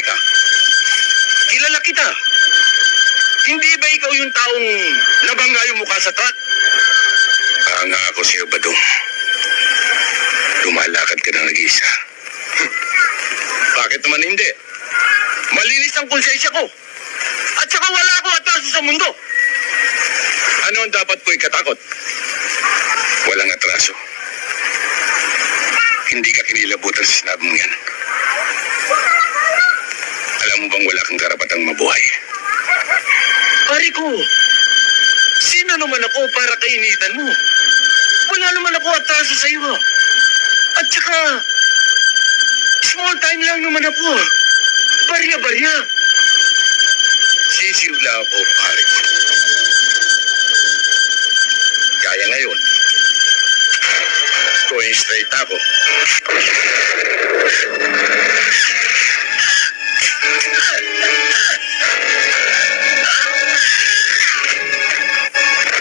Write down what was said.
Teka, kilala kita. Hindi ba ikaw yung taong nabangga yung mukha sa truck? Nga ako sa'yo, Badong. Lumalakad ka na nag-isa. Bakit naman hindi? Malinis ang konsensya ko. At saka wala akong atraso sa mundo. Ano ang dapat ko ikatakot? Walang atraso. Hindi ka kinilabutan sa sinabi mo yan. Alam mo bang wala kang karapatang mabuhay? Pare ko, sino naman ako para kainitan mo? Wala naman ako atraso sa iyo. At saka, small time lang naman ako. Barya-barya. Sisiwla ako, pare ko. Kaya ngayon, going straight ako.